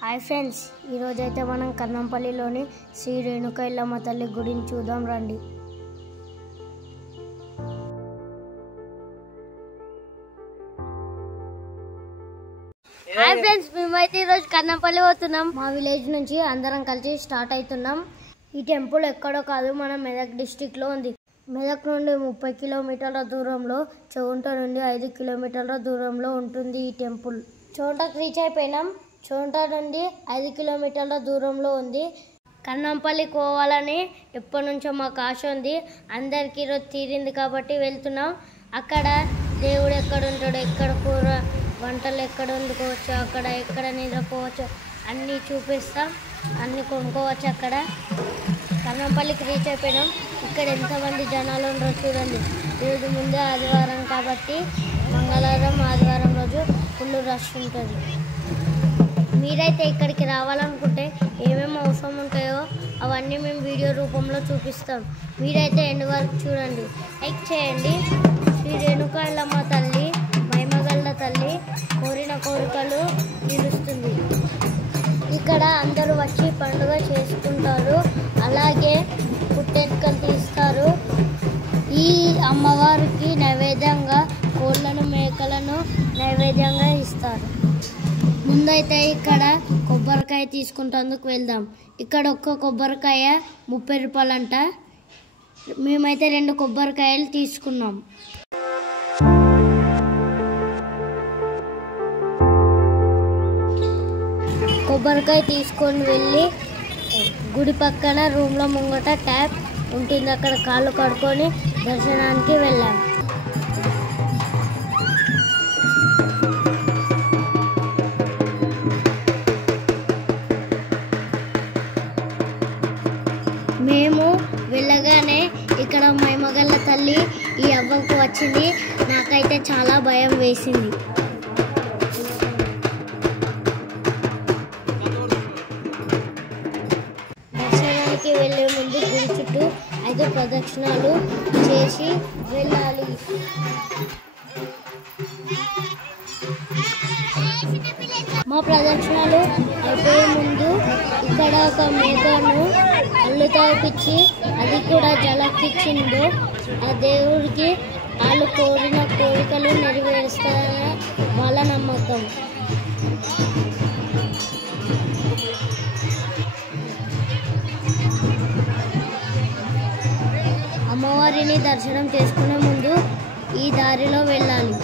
Hi friends, ఈరోజైతే మనం కన్నంపల్లిలోని శ్రీ రేణుక ఎల్లమ్మ తల్లి గుడిని చూద్దాం రండి. హాయ్ ఫ్రెండ్స్, మేమైతే ఈరోజు కన్నంపల్లి పోతున్నాం. మా విలేజ్ నుంచి అందరం కలిసి స్టార్ట్ అవుతున్నాం. ఈ టెంపుల్ ఎక్కడో కాదు, మన మెదక్ డిస్టిక్లో ఉంది. మెదక్ నుండి 30 కిలోమీటర్ల దూరంలో, చౌంట నుండి 5 కిలోమీటర్ల దూరంలో ఉంటుంది ఈ టెంపుల్. చౌంటకు రీచ్ అయిపోయినాం. చౌంట నుండి 5 కిలోమీటర్ల దూరంలో ఉంది. కన్నంపల్లి పోవాలని ఎప్పటి నుంచో మాకు ఆశ ఉంది. అందరికీ ఈరోజు తీరింది కాబట్టి వెళ్తున్నాం. అక్కడ దేవుడు ఎక్కడ ఉంటాడు, ఎక్కడ కూర వంటలు ఎక్కడ వండుకోవచ్చు, అక్కడ ఎక్కడ నిద్రపోవచ్చు అన్నీ చూపిస్తాం. అన్నీ కొనుక్కోవచ్చు. అక్కడ కన్నంపల్లికి రీచ్ అయిపోయినాం. ఇక్కడ ఎంతమంది జనాలు ఉండరో చూడండి. ఈరోజు ముందే ఆదివారం కాబట్టి మంగళవారం ఆదివారం రోజు ఫుల్ రష్ ఉంటుంది. మీరైతే ఇక్కడికి రావాలనుకుంటే ఏమేమి అవసరం ఉంటాయో అవన్నీ మేము వీడియో రూపంలో చూపిస్తాం. మీరైతే ఎండ్ వరకు చూడండి, లైక్ చేయండి. శ్రీ రేణుక ఎల్లమ్మ తల్లి మహిమగల్ల తల్లి, కోరిన కోరికలు తీరుస్తుంది. ఇక్కడ అందరూ వచ్చి పండుగ చేసుకుంటారు. అలాగే పుట్టెంటుకలు తీస్తారు. ఈ అమ్మవారికి నైవేద్యంగా కోళ్ళను మేకలను నైవేద్యంగా ఇస్తారు. ముందైతే ఇక్కడ కొబ్బరికాయ తీసుకుంటేందుకు వెళ్దాం. ఇక్కడ ఒక్క కొబ్బరికాయ 30 రూపాయలంట. మేమైతే 2 కొబ్బరికాయలు తీసుకున్నాం. కొబ్బరికాయ తీసుకొని వెళ్ళి గుడి పక్కన రూమ్లో ముంగట ట్యాప్ ఉంటుంది, అక్కడ కాళ్ళు కడుక్కొని దర్శనానికి వెళ్ళాం. మేము వెళ్ళగానే ఇక్కడ మహిమగల్ల తల్లి ఈ అవ్వకు వచ్చింది. నాకైతే చాలా భయం వేసింది. దర్శనానికి వెళ్ళే ముందు గుడి చుట్టూ 5 ప్రదక్షిణాలు చేసి వెళ్ళాలి. మా ప్రదక్షిణాలు అయిపోయే ముందు ఇక్కడ ఒక మేకను అల్లు తాపించి అది కూడా జలకిచ్చిండు. ఆ దేవుడికి వాళ్ళు కోరిన కోరికలు నెరవేరుస్తారని వాళ్ళ నమ్మకం. అమ్మవారిని దర్శనం చేసుకునే ముందు ఈ దారిలో వెళ్ళాలి.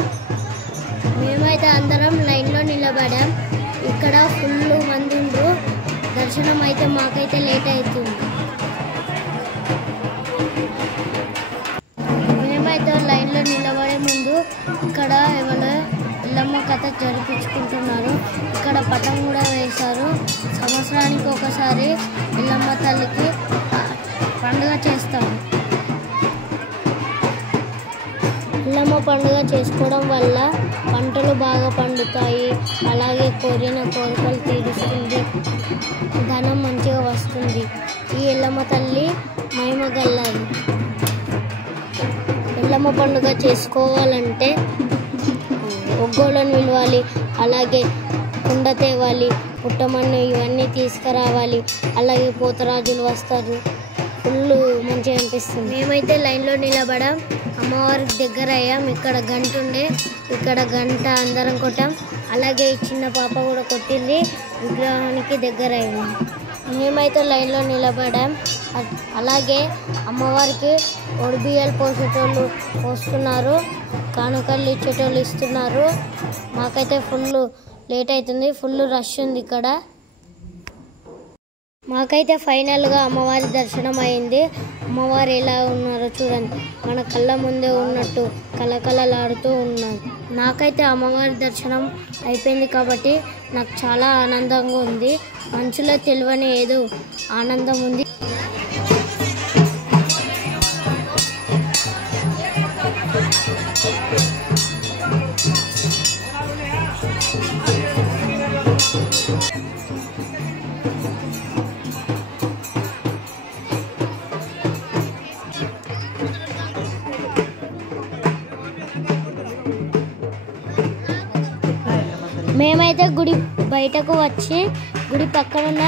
మేమైతే అందరం లైన్లో నిలబడాం. ఇక్కడ ఫుల్ మంది ఉండ్రు. దర్శనం అయితే మాకైతే లేట్ అవుతుంది. మేమైతే లైన్లో నిలబడే ముందు ఇక్కడ ఎవరో ఎల్లమ్మ కథ జరిపించుకుంటున్నారు. ఇక్కడ పటం కూడా వేశారు. సంవత్సరానికి ఒకసారి ఎల్లమ్మ తల్లికి పండుగ చేస్తాము. ఎల్లమ్మ పండుగ చేసుకోవడం వల్ల పంటలు బాగా పండుతాయి. అలాగే కోరిన కోరికలు తీరుస్తుంది. ధనం మంచిగా వస్తుంది. ఈ ఎల్లమ్మ తల్లి మహిమగల్లది. ఎల్లమ్మ పండుగ చేసుకోవాలంటే ఒగ్గోళ్ళను నిలవాలి, అలాగే కుండ తేవాలి, పుట్టమన్ను ఇవన్నీ తీసుకురావాలి. అలాగే పోతరాజులు వస్తారు. ఫుల్ మంచిగా అనిపిస్తుంది. మేమైతే లైన్లో నిలబడాం. అమ్మవారికి దగ్గర అయ్యాం. ఇక్కడ గంట ఉండే, ఇక్కడ గంట అందరం కొట్టాం. అలాగే ఈ చిన్న పాప కూడా కొట్టింది. విగ్రహానికి దగ్గర అయ్యాం. మేమైతే లైన్లో నిలబడాం. అలాగే అమ్మవారికి ఒడిబియ్యాలు పోసేటోళ్ళు పోస్తున్నారు, కానుకలు ఇచ్చేటోళ్ళు ఇస్తున్నారు. మాకైతే ఫుల్ లేట్ అవుతుంది. ఫుల్ రష్ ఉంది ఇక్కడ. మాకైతే ఫైనల్గా అమ్మవారి దర్శనం అయింది. అమ్మవారు ఎలా ఉన్నారో చూడండి, మన కళ్ళ ముందే ఉన్నట్టు కలకలలాడుతూ ఉన్నారు. నాకైతే అమ్మవారి దర్శనం అయిపోయింది కాబట్టి నాకు చాలా ఆనందంగా ఉంది. మనసులో తెలియని ఏదో ఆనందం ఉంది. మేమైతే గుడి బయటకు వచ్చి గుడి పక్కనున్న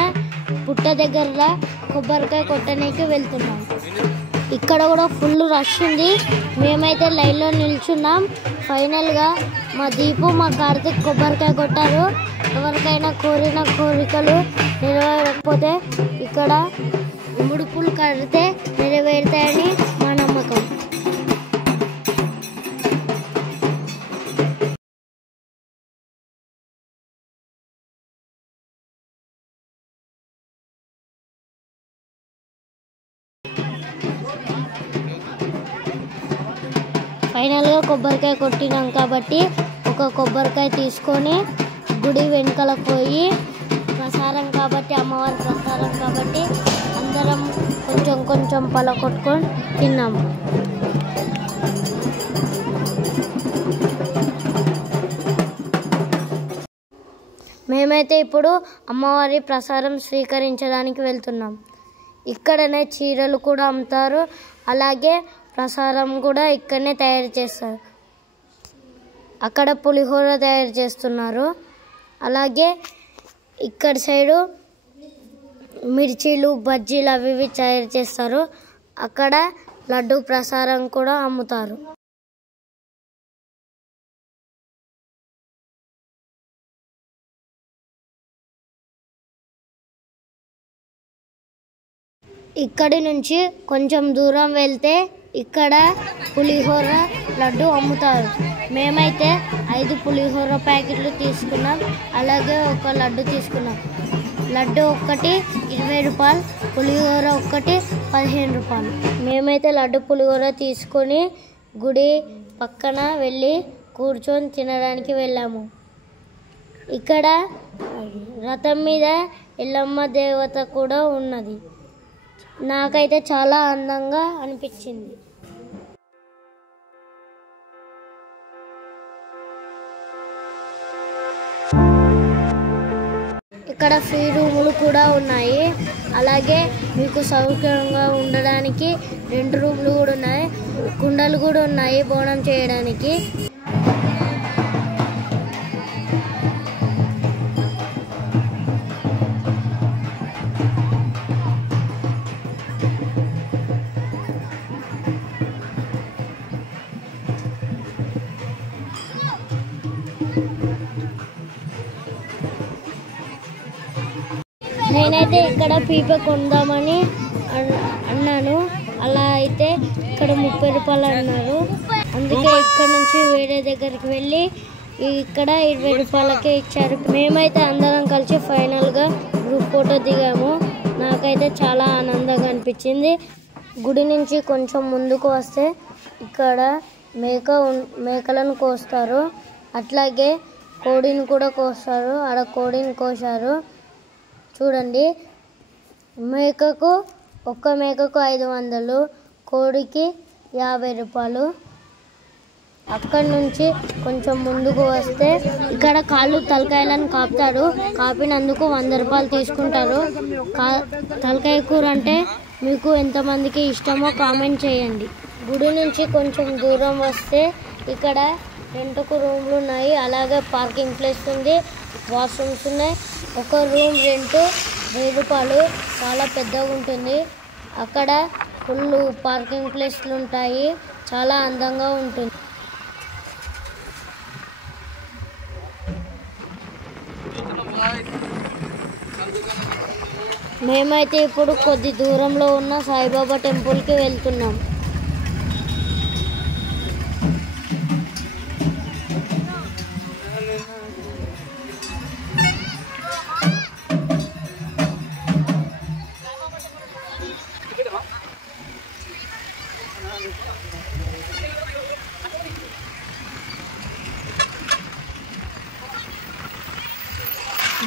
పుట్ట దగ్గర కొబ్బరికాయ కొట్టడానికి వెళ్తున్నాం. ఇక్కడ కూడా ఫుల్ రష్ ఉంది. మేమైతే లైన్లో నిల్చున్నాం. ఫైనల్గా మా దీపు మా కార్తీక్ కొబ్బరికాయ కొట్టారు. ఎవరికైనా కోరిన కోరికలు నెరవేరకపోతే ఇక్కడ ముడుపులు కడితే నెరవేరుతాయని మా నమ్మకం. ఫైనల్గా కొబ్బరికాయ కొట్టినాం కాబట్టి ఒక కొబ్బరికాయ తీసుకొని గుడి వెనుకలకు పోయి ప్రసారం కాబట్టి అమ్మవారి ప్రసారం కాబట్టి అందరం కొంచెం కొంచెం పల కొట్టుకొని తిన్నాము. మేమైతే ఇప్పుడు అమ్మవారి ప్రసారం స్వీకరించడానికి వెళ్తున్నాం. ఇక్కడనే చీరలు కూడా అమ్ముతారు. అలాగే ప్రసాదం కూడా ఇక్కడనే తయారు చేస్తారు. అక్కడ పులిహోర తయారు చేస్తున్నారు. అలాగే ఇక్కడ సైడు మిర్చీలు బజ్జీలు అవి ఇవి తయారు చేస్తారు. అక్కడ లడ్డు ప్రసాదం కూడా అమ్ముతారు. ఇక్కడి నుంచి కొంచెం దూరం వెళ్తే ఇక్కడ పులిహోర లడ్డు అమ్ముతారు. మేమైతే 5 పులిహోర ప్యాకెట్లు తీసుకున్నాం. అలాగే ఒక లడ్డు తీసుకున్నాం. లడ్డు ఒక్కటి 20 రూపాయలు, పులిహోర ఒక్కటి 15 రూపాయలు. మేమైతే లడ్డు పులిహోర తీసుకొని గుడి పక్కన వెళ్ళి కూర్చొని తినడానికి వెళ్ళాము. ఇక్కడ రథం మీద ఎల్లమ్మ దేవత కూడా ఉన్నది. నాకైతే చాలా అందంగా అనిపించింది. ఇక్కడ ఫ్రీ రూములు కూడా ఉన్నాయి. అలాగే మీకు సౌకర్యంగా ఉండడానికి 2 రూములు కూడా ఉన్నాయి. కుండలు కూడా ఉన్నాయి బోనం చేయడానికి. నేనైతే ఇక్కడ పీప కొందామని అన్నాను. అలా అయితే ఇక్కడ 30 రూపాయలు అన్నారు. అందుకే ఇక్కడ నుంచి వేరే దగ్గరికి వెళ్ళి ఇక్కడ 20 రూపాయలకే ఇచ్చారు. మేమైతే అందరం కలిసి ఫైనల్గా గ్రూప్ ఫోటో దిగాము. నాకైతే చాలా ఆనందంగా అనిపించింది. గుడి నుంచి కొంచెం ముందుకు వస్తే ఇక్కడ మేకలను కోస్తారు. అట్లాగే కోడిని కూడా కోస్తారు. ఆడ కోడిని కోసారు చూడండి. ఒక్క మేకకు 500, కోడికి 50 రూపాయలు. అక్కడి నుంచి కొంచెం ముందుకు వస్తే ఇక్కడ కాళ్ళు తలకాయలను కాపుతారు. కాపినందుకు 100 రూపాయలు తీసుకుంటారు. తలకాయ కూర అంటే మీకు ఎంతమందికి ఇష్టమో కామెంట్ చేయండి. గుడి నుంచి కొంచెం దూరం వస్తే ఇక్కడ రెంట్కు రూమ్లు ఉన్నాయి. అలాగే పార్కింగ్ ప్లేస్ ఉంది, వాష్రూమ్స్ ఉన్నాయి. ఒక రూమ్ రెంట్ 1000 రూపాయలు. చాలా పెద్దగా ఉంటుంది. అక్కడ ఫుల్ పార్కింగ్ ప్లేస్లు ఉంటాయి. చాలా అందంగా ఉంటుంది. మేమైతే ఇప్పుడు కొద్ది దూరంలో ఉన్న సాయిబాబా టెంపుల్కి వెళ్తున్నాం.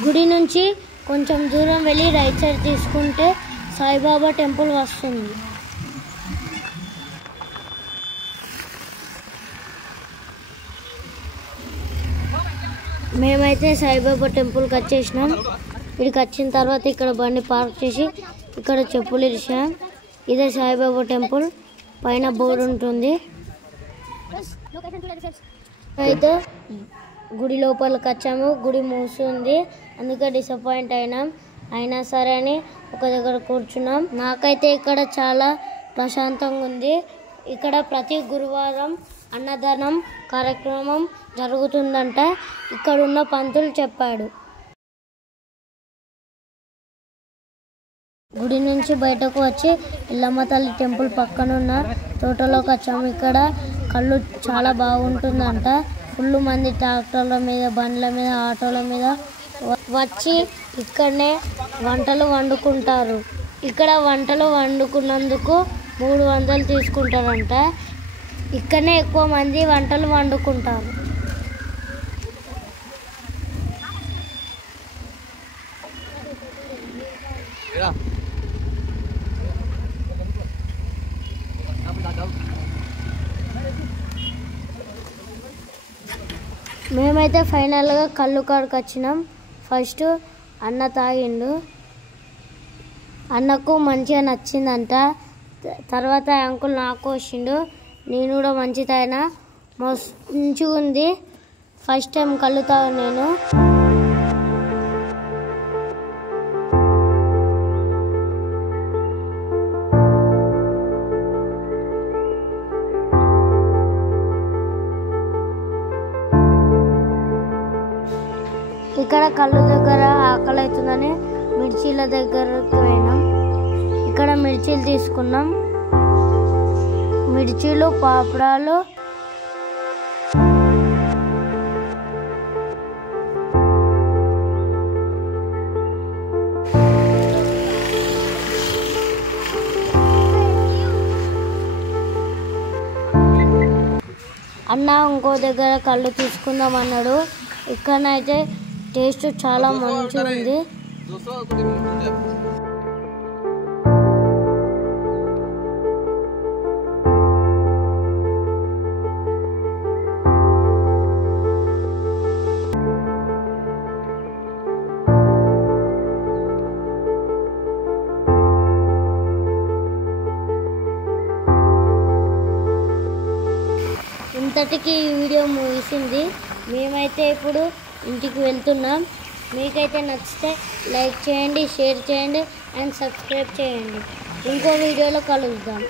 గుడి నుంచి కొంచెం దూరం వెళ్ళి రైట్ సైడ్ తీసుకుంటే సాయిబాబా టెంపుల్ వస్తుంది. మేమైతే సాయిబాబా టెంపుల్కి వచ్చేసినాం. ఇక్కడికి వచ్చిన తర్వాత ఇక్కడ బండి పార్క్ చేసి ఇక్కడ చెప్పులు ఇరిచాం. ఇదే సాయిబాబా టెంపుల్. పైన బోర్డు ఉంటుంది. అయితే గుడి లోపలికి వచ్చాము. గుడి మూసింది, అందుకే డిసప్పాయింట్ అయినా సరే అని ఒక దగ్గర కూర్చున్నాం. నాకైతే ఇక్కడ చాలా ప్రశాంతంగా ఉంది. ఇక్కడ ప్రతి గురువారం అన్నదానం కార్యక్రమం జరుగుతుందంట, ఇక్కడున్న పంతులు చెప్పాడు. గుడి నుంచి బయటకు వచ్చి ఎల్లమ్మ తల్లి టెంపుల్ పక్కనున్న తోటలోకి వచ్చాము. ఇక్కడ కళ్ళు చాలా బాగుంటుందంట. ఫుల్ మంది ట్రాక్టర్ల మీద, బండ్ల మీద, ఆటోల మీద వచ్చి ఇక్కడనే వంటలు వండుకుంటారు. ఇక్కడ వంటలు వండుకున్నందుకు 300 తీసుకుంటారంట. ఇక్కడనే ఎక్కువ మంది వంటలు వండుకుంటారు. మేమైతే ఫైనల్గా కళ్ళు కాడికి వచ్చినాం. ఫస్ట్ అన్న తాగిండు, అన్నకు మంచిగా నచ్చిందంట. తర్వాత అంకుల్ నాకు వచ్చిండు, నేను కూడా మంచి తాగినా, మంచిగా ఉంది. ఫస్ట్ టైం కళ్ళు తాగు నేను. ఇక్కడ కళ్ళు దగ్గర ఆకలి అవుతుందని మిర్చీల దగ్గరకు పోయినాం. ఇక్కడ మిర్చీలు తీసుకున్నాం, మిర్చీలు, పాపడాలు. అన్న ఇంకో దగ్గర కళ్ళు తీసుకుందాం అన్నాడు. ఇక్కడనైతే టేస్ట్ చాలా మంచిగా ఉంది. ఇంతటికి ఈ వీడియో ముగిసింది. మేమైతే ఇప్పుడు ఇంటికి వెళ్తున్నాం. మీకైతే నచ్చితే లైక్ చేయండి, షేర్ చేయండి అండ్ సబ్స్క్రైబ్ చేయండి. ఇంకో వీడియోలో కలుద్దాం.